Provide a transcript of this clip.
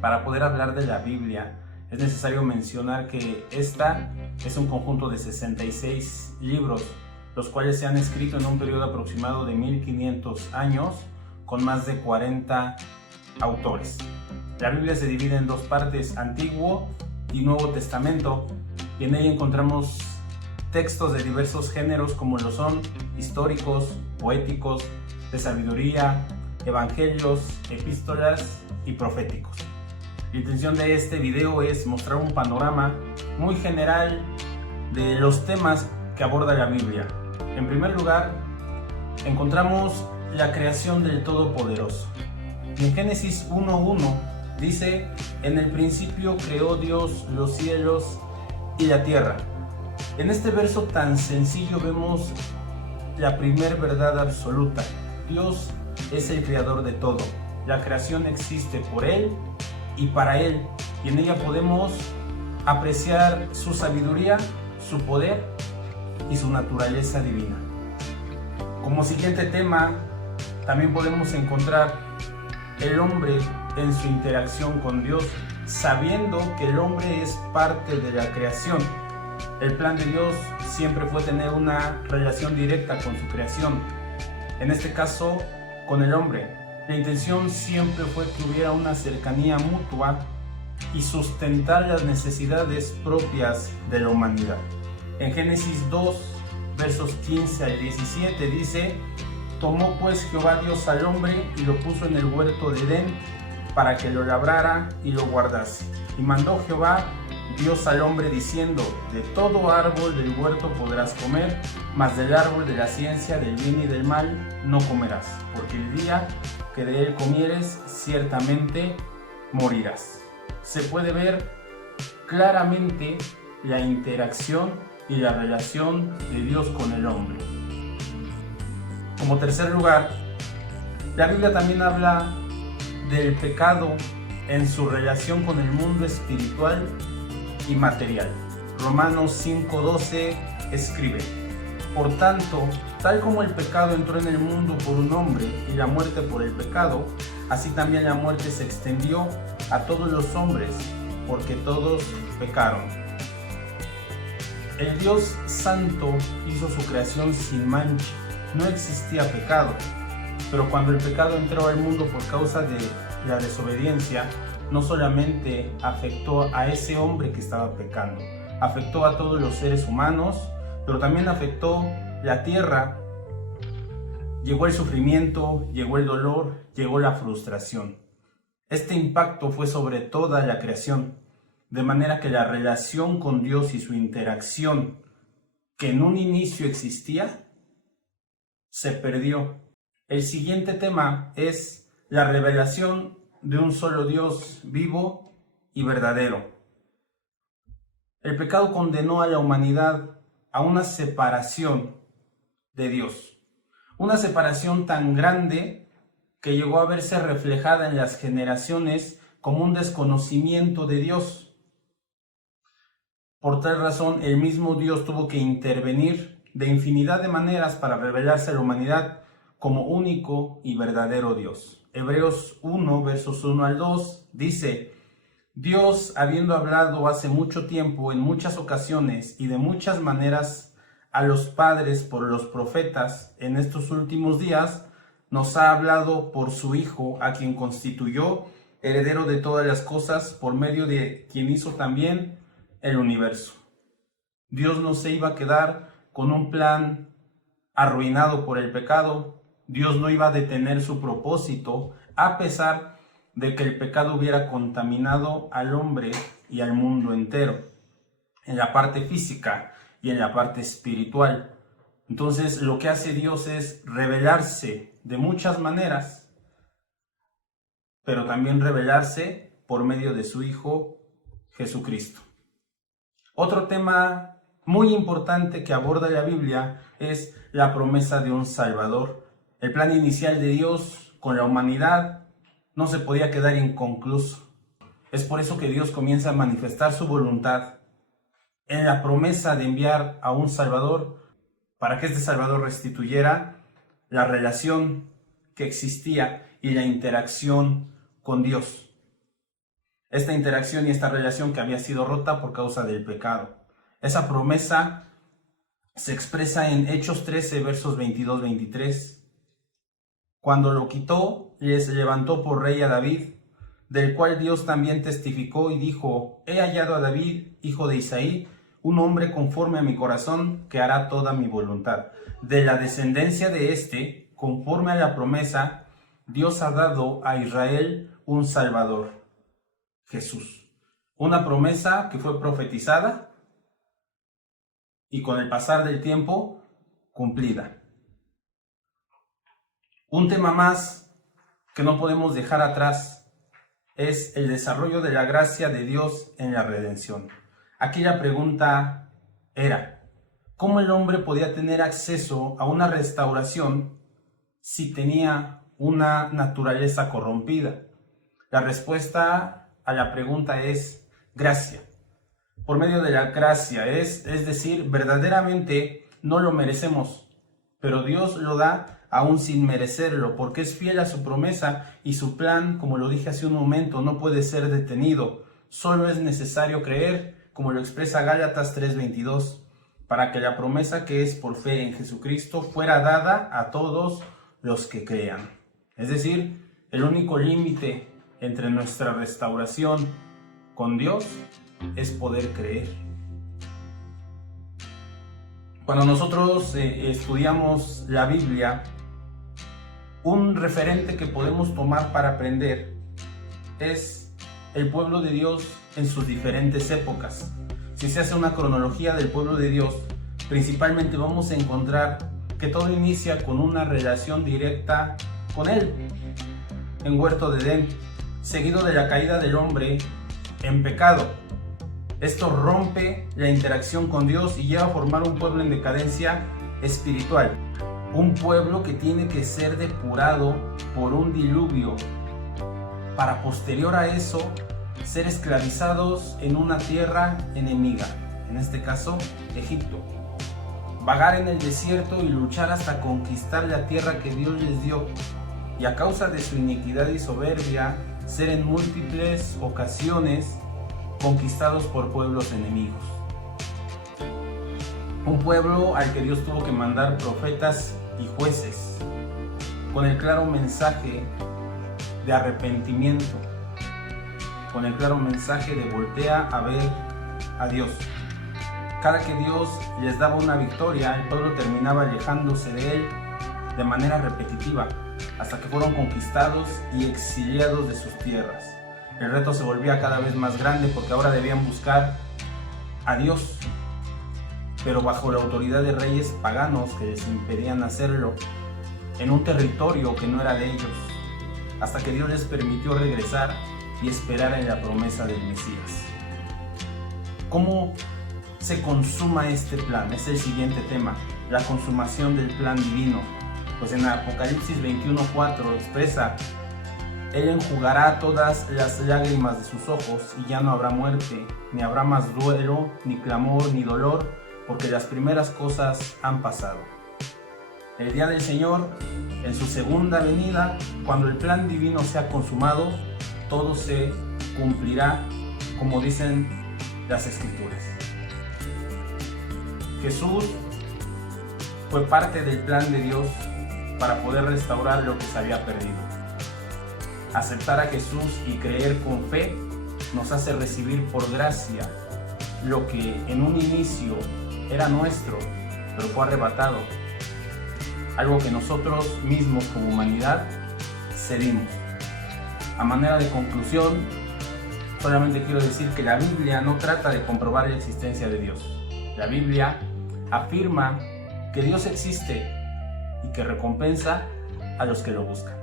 Para poder hablar de la Biblia, es necesario mencionar que esta es un conjunto de 66 libros, los cuales se han escrito en un periodo aproximado de 1500 años, con más de 40 autores. La Biblia se divide en dos partes, Antiguo y Nuevo Testamento, y en ella encontramos textos de diversos géneros como lo son históricos, poéticos, de sabiduría, evangelios, epístolas y proféticos. La intención de este video es mostrar un panorama muy general de los temas que aborda la Biblia. En primer lugar, encontramos la creación del Todopoderoso. En Génesis 1:1 dice: en el principio creó Dios los cielos y la tierra. En este verso tan sencillo vemos la primer verdad absoluta. Dios es el creador de todo. La creación existe por Él y para Él, y en ella podemos apreciar su sabiduría, su poder y su naturaleza divina. Como siguiente tema, también podemos encontrar el hombre en su interacción con Dios, sabiendo que el hombre es parte de la creación. El plan de Dios siempre fue tener una relación directa con su creación, en este caso con el hombre. La intención siempre fue que hubiera una cercanía mutua y sustentar las necesidades propias de la humanidad. En Génesis 2, versos 15 al 17 dice: tomó pues Jehová Dios al hombre y lo puso en el huerto de Edén para que lo labrara y lo guardase. Y mandó Jehová Dios al hombre diciendo: de todo árbol del huerto podrás comer, mas del árbol de la ciencia del bien y del mal no comerás, porque el día que de él comieres ciertamente morirás. Se puede ver claramente la interacción y la relación de Dios con el hombre. Como tercer lugar, la Biblia también habla del pecado en su relación con el mundo espiritual y material. Romanos 5:12 escribe: por tanto, tal como el pecado entró en el mundo por un hombre y la muerte por el pecado, así también la muerte se extendió a todos los hombres, porque todos pecaron. El Dios Santo hizo su creación sin mancha, no existía pecado, pero cuando el pecado entró al mundo por causa de la desobediencia, no solamente afectó a ese hombre que estaba pecando, afectó a todos los seres humanos, pero también afectó la tierra. Llegó el sufrimiento, llegó el dolor, llegó la frustración. Este impacto fue sobre toda la creación, de manera que la relación con Dios y su interacción, que en un inicio existía, se perdió. El siguiente tema es la revelación de un solo Dios vivo y verdadero. El pecado condenó a la humanidad a una separación de Dios, una separación tan grande que llegó a verse reflejada en las generaciones como un desconocimiento de Dios. Por tal razón, el mismo Dios tuvo que intervenir de infinidad de maneras para revelarse a la humanidad como único y verdadero Dios. Hebreos 1, versos 1 al 2 dice: Dios, habiendo hablado hace mucho tiempo, en muchas ocasiones y de muchas maneras a los padres por los profetas, en estos últimos días, nos ha hablado por su Hijo, a quien constituyó heredero de todas las cosas, por medio de quien hizo también el universo. Dios no se iba a quedar con un plan arruinado por el pecado. Dios no iba a detener su propósito, a pesar de que el pecado hubiera contaminado al hombre y al mundo entero, en la parte física y en la parte espiritual. Entonces, lo que hace Dios es revelarse de muchas maneras, pero también revelarse por medio de su Hijo Jesucristo. Otro tema muy importante que aborda la Biblia es la promesa de un Salvador. El plan inicial de Dios con la humanidad no se podía quedar inconcluso. Es por eso que Dios comienza a manifestar su voluntad en la promesa de enviar a un Salvador para que este Salvador restituyera la relación que existía y la interacción con Dios. Esta interacción y esta relación que había sido rota por causa del pecado. Esa promesa se expresa en Hechos 13, versos 22-23. Cuando lo quitó, les levantó por rey a David, del cual Dios también testificó y dijo: he hallado a David, hijo de Isaí, un hombre conforme a mi corazón, que hará toda mi voluntad. De la descendencia de éste, conforme a la promesa, Dios ha dado a Israel un Salvador, Jesús. Una promesa que fue profetizada y con el pasar del tiempo cumplida. Un tema más que no podemos dejar atrás es el desarrollo de la gracia de Dios en la redención. Aquí la pregunta era: ¿cómo el hombre podía tener acceso a una restauración si tenía una naturaleza corrompida? La respuesta a la pregunta es gracia. Por medio de la gracia, es decir, verdaderamente no lo merecemos, pero Dios lo da aún sin merecerlo, porque es fiel a su promesa y su plan, como lo dije hace un momento, no puede ser detenido. Solo es necesario creer, como lo expresa Gálatas 3:22, para que la promesa que es por fe en Jesucristo fuera dada a todos los que crean. Es decir, el único límite entre nuestra restauración con Dios es poder creer. Cuando nosotros estudiamos la Biblia, un referente que podemos tomar para aprender es el pueblo de Dios en sus diferentes épocas. Si se hace una cronología del pueblo de Dios, principalmente vamos a encontrar que todo inicia con una relación directa con Él, en Huerto de Edén, seguido de la caída del hombre en pecado. Esto rompe la interacción con Dios y lleva a formar un pueblo en decadencia espiritual. Un pueblo que tiene que ser depurado por un diluvio para posterior a eso ser esclavizados en una tierra enemiga, en este caso Egipto. Vagar en el desierto y luchar hasta conquistar la tierra que Dios les dio, y a causa de su iniquidad y soberbia ser en múltiples ocasiones conquistados por pueblos enemigos. Un pueblo al que Dios tuvo que mandar profetas y jueces con el claro mensaje de arrepentimiento, con el claro mensaje de voltea a ver a Dios. Cada que Dios les daba una victoria, el pueblo terminaba alejándose de Él de manera repetitiva, hasta que fueron conquistados y exiliados de sus tierras. El reto se volvía cada vez más grande porque ahora debían buscar a Dios, pero bajo la autoridad de reyes paganos que les impedían hacerlo, en un territorio que no era de ellos, hasta que Dios les permitió regresar y esperar en la promesa del Mesías. ¿Cómo se consuma este plan? Es el siguiente tema, la consumación del plan divino. Pues en Apocalipsis 21:4 expresa: Él enjugará todas las lágrimas de sus ojos y ya no habrá muerte, ni habrá más duelo, ni clamor, ni dolor, porque las primeras cosas han pasado. El día del Señor, en su segunda venida, cuando el plan divino sea consumado, todo se cumplirá como dicen las Escrituras. Jesús fue parte del plan de Dios para poder restaurar lo que se había perdido. Aceptar a Jesús y creer con fe nos hace recibir por gracia lo que en un inicio era nuestro, pero fue arrebatado. Algo que nosotros mismos como humanidad cedimos. A manera de conclusión, solamente quiero decir que la Biblia no trata de comprobar la existencia de Dios. La Biblia afirma que Dios existe y que recompensa a los que lo buscan.